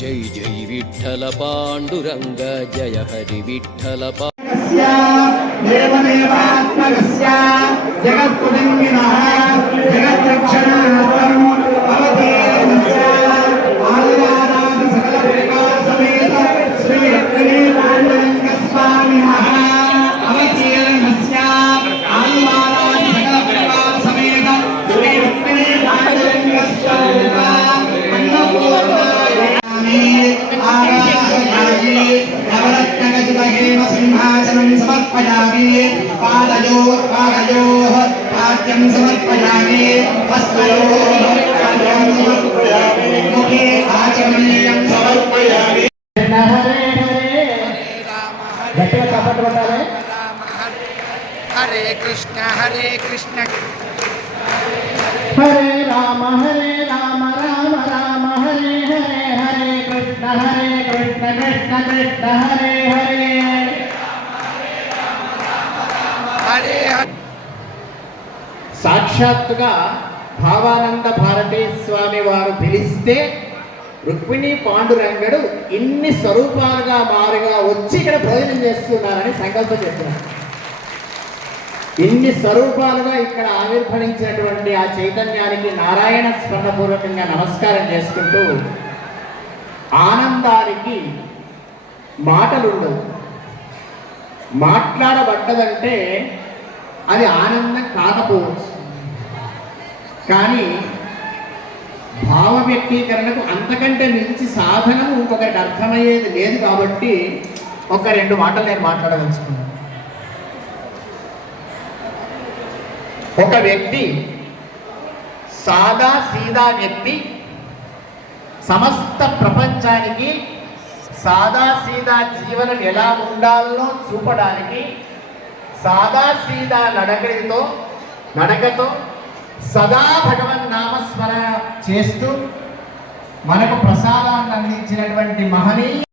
జై జై విఠల పాండురంగ జయ హరి విఠల పా तमेव सिंहासनं समर्पयामि। पादयोः पादयोः हरे हरे घटे हरे कृष्ण कृष्ण हरे राम हरे राम राम राम हरे हरे हरे कृष्ण हरे कृष्ण कृष्ण कृष्ण हरे हरे। సాక్షాత్తుగా భావానంద భారతీ స్వామి వారు పిలిస్తే రుక్మిణి పాండురంగడు ఇన్ని స్వరూపాలుగా మారుగా వచ్చి ఇక్కడ భోజనం చేస్తున్నారని సంకల్పం చెప్తున్నారు ఇన్ని స్వరూపాలుగా ఇక్కడ ఆవిర్భవించినటువంటి ఆ చైతన్యానికి నారాయణ స్మరణపూర్వకంగా నమస్కారం చేసుకుంటూ ఆనందానికి మాటలుండవు మాట్లాడబడ్డదంటే అది ఆనందం కాకపోవచ్చు. కానీ భావ వ్యక్తీకరణకు అంతకంటే మించి సాధనం ఇంకొకరికి అర్థమయ్యేది లేదు కాబట్టి ఒక రెండు మాటలు నేను మాట్లాడదలుచుకున్నాను. ఒక వ్యక్తి సాదా సీదా వ్యక్తి సమస్త ప్రపంచానికి సాదా సీదా జీవనం ఎలా ఉండాలో చూపడానికి సాదా సీదా నడకడితో నడకతో సదా భగవన్ నామస్మరణ చేస్తూ మనకు ప్రసాదాన్ని అందించినటువంటి మహనీయ